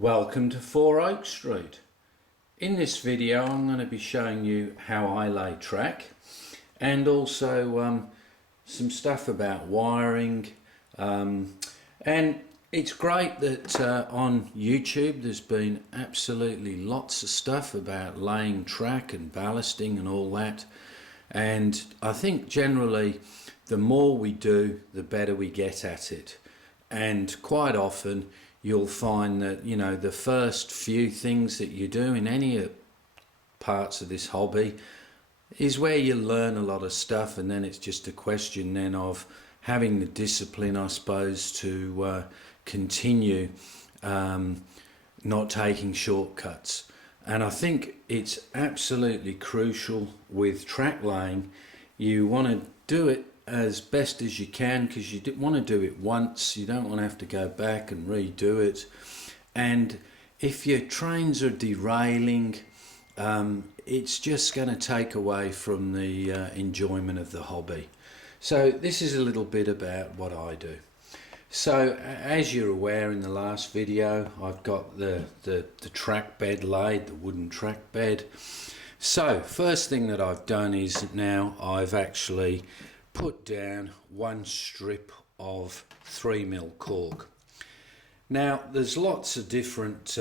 Welcome to 4 Oak Street. In this video I'm going to be showing you how I lay track and also some stuff about wiring, and it's great that on YouTube there's been absolutely lots of stuff about laying track and ballasting and all that, and I think generally the more we do the better we get at it. And quite often you'll find that, you know, the first few things that you do in any parts of this hobby is where you learn a lot of stuff, and then it's just a question then of having the discipline, I suppose, to continue not taking shortcuts. And I think it's absolutely crucial with track laying. You want to do it as best as you can, because you want to do it once, you don't want to have to go back and redo it. And if your trains are derailing, it's just going to take away from the enjoyment of the hobby. So this is a little bit about what I do. So as you're aware, in the last video I've got the track bed laid, the wooden track bed. So first thing that I've done is now I've actually put down one strip of 3mm cork. Now there's lots of different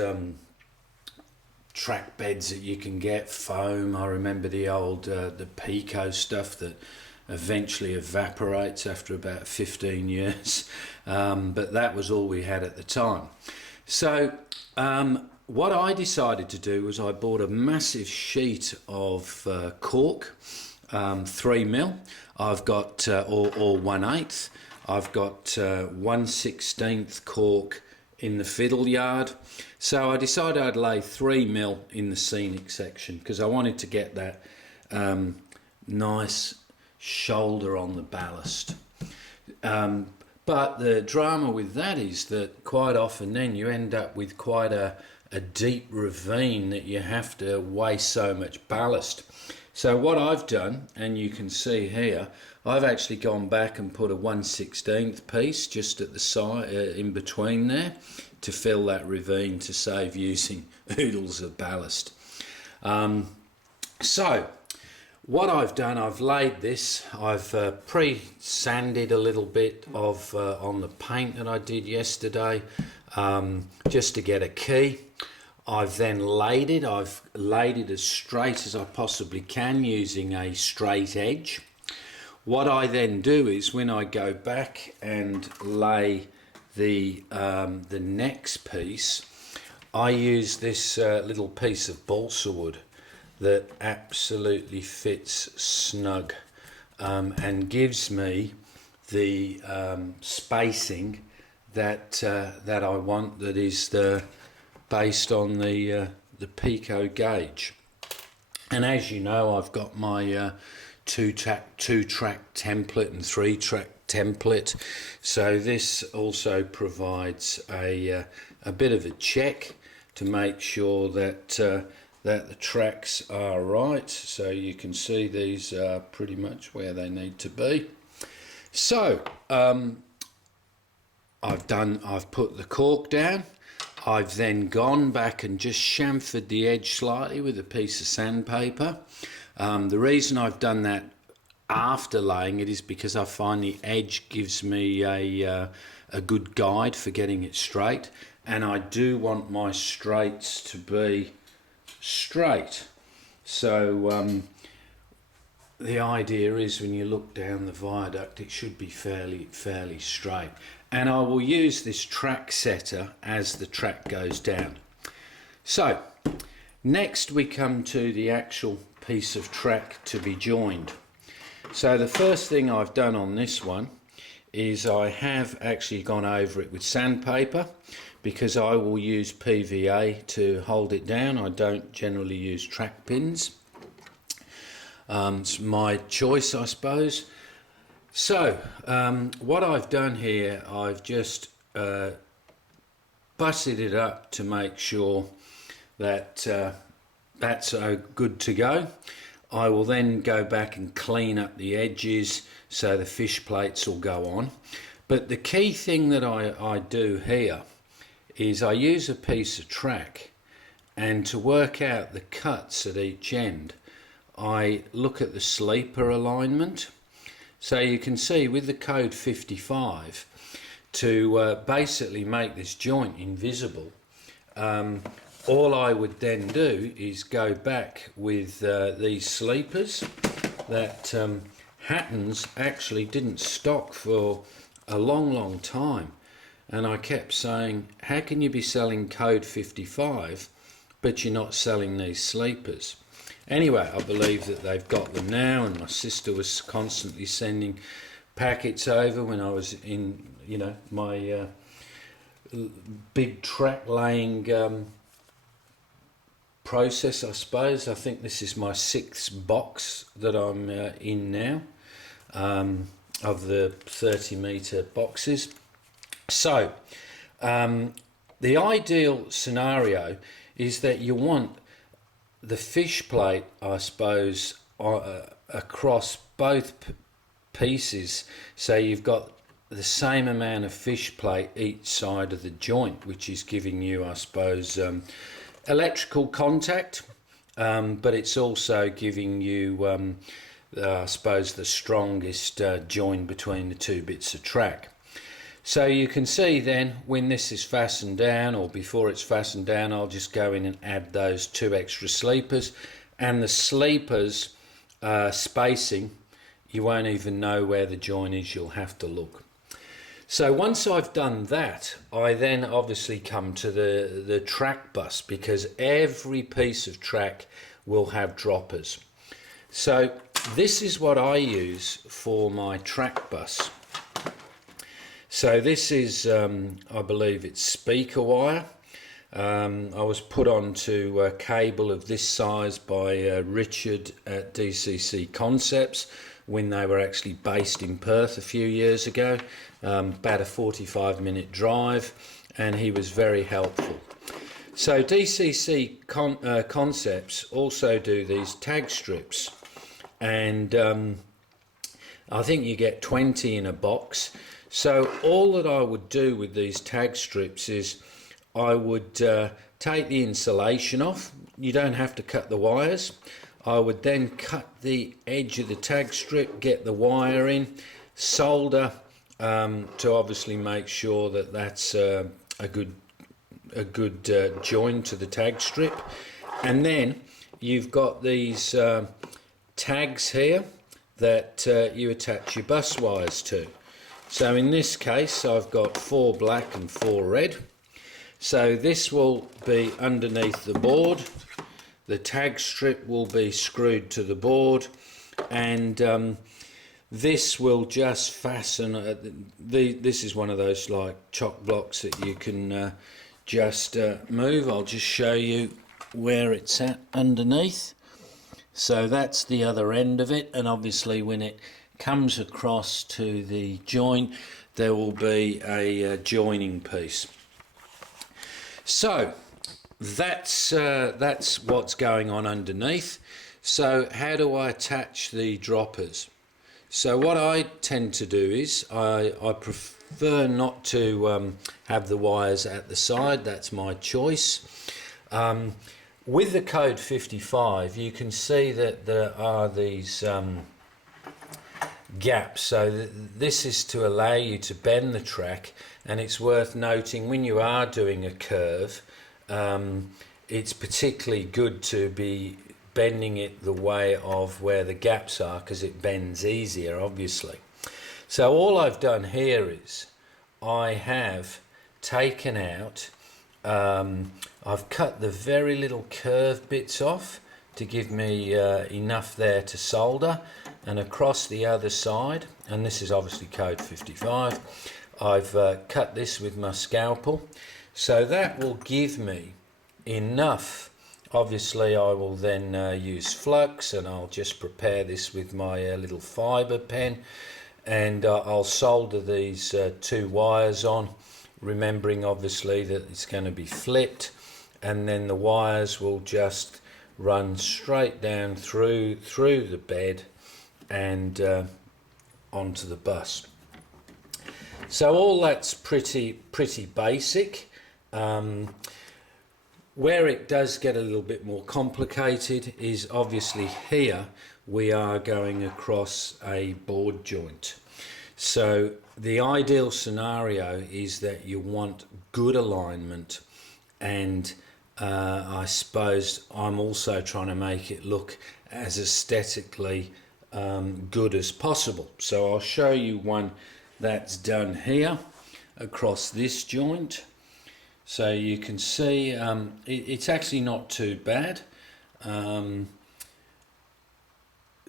track beds that you can get. Foam, I remember the old the Peco stuff that eventually evaporates after about 15 years, but that was all we had at the time. So what I decided to do was I bought a massive sheet of cork, 3mm. I've got or 1/8. I've got 1/16 cork in the fiddle yard. So I decided I'd lay 3mm in the scenic section because I wanted to get that nice shoulder on the ballast. But the drama with that is that quite often then you end up with quite a deep ravine that you have to waste so much ballast. So what I've done, and you can see here, I've actually gone back and put a 1/16 piece just at the side, in between there, to fill that ravine to save using oodles of ballast. So what I've done, I've laid this, I've pre-sanded a little bit of on the paint that I did yesterday, just to get a key. I've then laid it. I've laid it as straight as I possibly can using a straight edge. What I then do is when I go back and lay the next piece, I use this little piece of balsa wood that absolutely fits snug, and gives me the spacing that I want, that is based on the Peco gauge. And as you know, I've got my two track template and 3-track template, so this also provides a bit of a check to make sure that the tracks are right. So you can see these are pretty much where they need to be. So I've put the cork down. I've then gone back and just chamfered the edge slightly with a piece of sandpaper. The reason I've done that after laying it is because I find the edge gives me a good guide for getting it straight, and I do want my straights to be straight. So the idea is when you look down the viaduct it should be fairly straight, and I will use this track setter as the track goes down. So next we come to the actual piece of track to be joined. So the first thing I've done on this one is I have actually gone over it with sandpaper, because I will use PVA to hold it down. I don't generally use track pins. It's my choice, I suppose. So what I've done here, I've just butted it up to make sure that that's good to go. I will then go back and clean up the edges so the fish plates will go on. But the key thing that I do here is I use a piece of track, and to work out the cuts at each end I look at the sleeper alignment. So you can see with the code 55, to basically make this joint invisible, all I would then do is go back with these sleepers that Hatton's actually didn't stock for a long time, and I kept saying, how can you be selling code 55 but you're not selling these sleepers? Anyway, I believe that they've got them now, and my sister was constantly sending packets over when I was in, you know, my big track laying process, I suppose. I think this is my 6th box that I'm in now, of the 30-metre boxes. So the ideal scenario is that you want the fish plate, I suppose, across both pieces, so you've got the same amount of fish plate each side of the joint, which is giving you, I suppose, electrical contact, but it's also giving you, I suppose, the strongest join between the two bits of track. So you can see then when this is fastened down, or before it's fastened down, I'll just go in and add those 2 extra sleepers, and the sleepers spacing, you won't even know where the join is, you'll have to look. So once I've done that, I then obviously come to the track bus, because every piece of track will have droppers. So this is what I use for my track bus. So this is, I believe it's speaker wire. I was put onto a cable of this size by Richard at DCC Concepts when they were actually based in Perth a few years ago. About a 45-minute drive, and he was very helpful. So DCC Concepts also do these tag strips, and I think you get 20 in a box. So all that I would do with these tag strips is I would take the insulation off. You don't have to cut the wires. I would then cut the edge of the tag strip, get the wire in, solder to obviously make sure that that's a good join to the tag strip. And then you've got these tags here that you attach your bus wires to. So in this case I've got 4 black and 4 red. So this will be underneath the board. The tag strip will be screwed to the board, and this will just fasten. This is one of those like chock blocks that you can just move. I'll just show you where it's at underneath. So that's the other end of it, and obviously when it comes across to the join, there will be a joining piece. So that's what's going on underneath. So how do I attach the droppers? So what I tend to do is I prefer not to have the wires at the side. That's my choice. With the code 55, you can see that there are these gaps. So this is to allow you to bend the track, and it's worth noting when you are doing a curve, it's particularly good to be bending it the way of where the gaps are, because it bends easier, obviously. So all I've done here is I have taken out, I've cut the very little curved bits off to give me enough there to solder, and across the other side, and this is obviously code 55, I've cut this with my scalpel, so that will give me enough. Obviously I will then use flux, and I'll just prepare this with my little fibre pen, and I'll solder these 2 wires on, remembering obviously that it's going to be flipped, and then the wires will just run straight down through the bed and onto the bus. So all that's pretty basic. Where it does get a little bit more complicated is obviously here we are going across a board joint. So the ideal scenario is that you want good alignment, and I suppose I'm also trying to make it look as aesthetically good as possible. So I'll show you one that's done here across this joint. So you can see it's actually not too bad.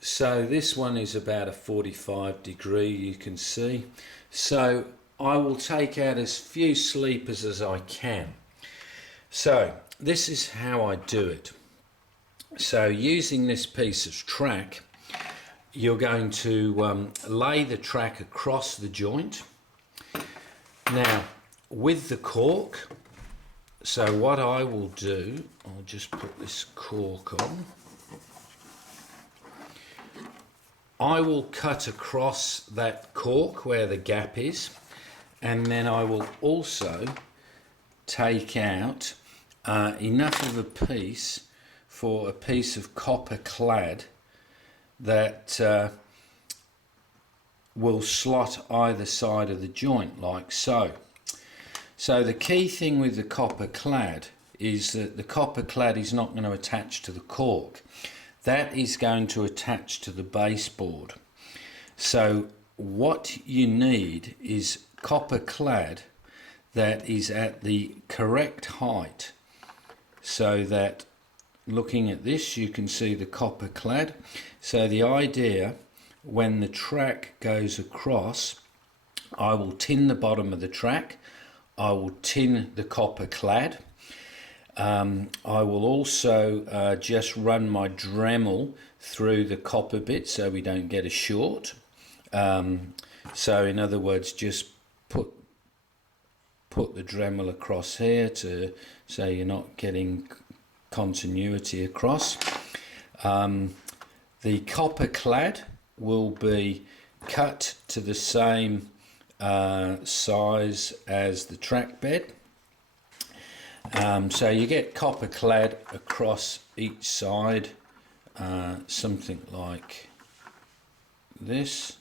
So this one is about a 45 degree, you can see. So I will take out as few sleepers as I can. So this is how I do it. So using this piece of track, you're going to lay the track across the joint. Now with the cork, so what I will do, I'll just put this cork on. I will cut across that cork where the gap is, and then I will also take out enough of a piece for a piece of copper clad that will slot either side of the joint like so. So the key thing with the copper clad is that the copper clad is not going to attach to the cork. That is going to attach to the baseboard. So what you need is copper clad that is at the correct height, so that looking at this you can see the copper clad. So the idea, when the track goes across, I will tin the bottom of the track, I will tin the copper clad. I will also just run my Dremel through the copper bit so we don't get a short. So in other words, just put the Dremel across here so you're not getting continuity across. The copper clad will be cut to the same size as the track bed. So you get copper clad across each side, something like this.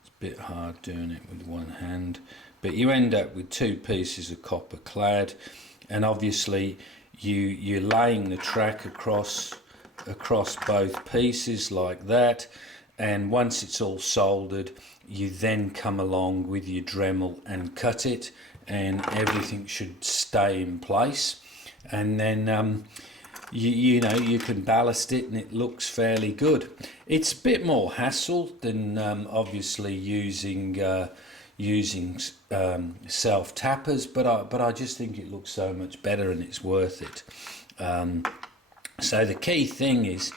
It's a bit hard doing it with one hand, but you end up with two pieces of copper clad, and obviously you're laying the track across both pieces like that, and once it's all soldered, you then come along with your Dremel and cut it, and everything should stay in place, and then you know, you can ballast it and it looks fairly good. It's a bit more hassle than obviously using self tappers, but I just think it looks so much better and it's worth it. So the key thing is,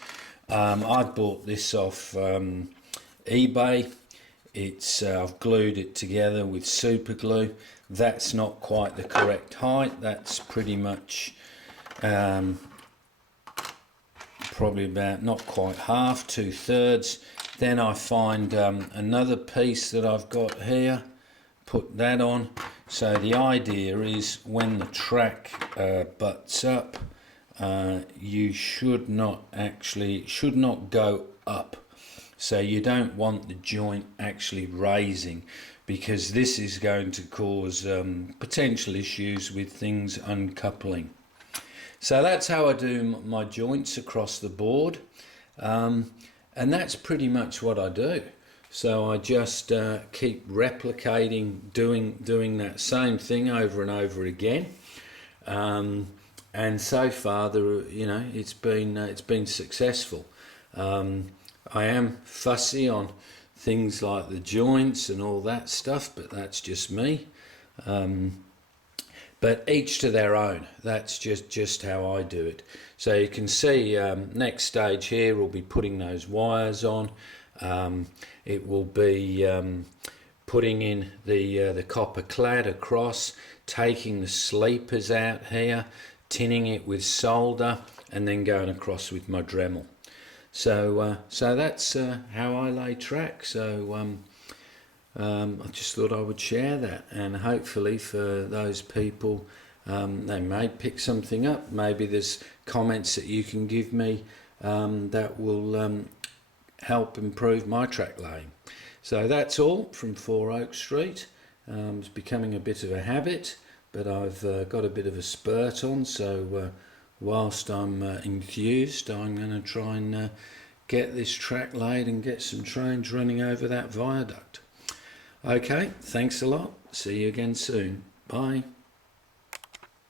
I bought this off eBay. It's I've glued it together with super glue. That's not quite the correct height. That's pretty much probably about not quite half, 2/3. Then I find another piece that I've got here, put that on. So the idea is when the track butts up, you should not go up. So you don't want the joint actually raising, because this is going to cause potential issues with things uncoupling. So that's how I do my joints across the board, and that's pretty much what I do. So I just keep replicating, doing that same thing over and over again, and so far, it's been successful. I am fussy on things like the joints and all that stuff, but that's just me. But each to their own. That's just how I do it. So you can see next stage here we'll be putting those wires on. It will be putting in the copper clad across, taking the sleepers out here, tinning it with solder, and then going across with my Dremel. So that's how I lay track. So I just thought I would share that, and hopefully for those people, they may pick something up. Maybe there's comments that you can give me that will help improve my track laying. So that's all from 4 Oak Street. It's becoming a bit of a habit, but I've got a bit of a spurt on, so whilst I'm enthused, I'm going to try and get this track laid and get some trains running over that viaduct. Okay, thanks a lot. See you again soon. Bye.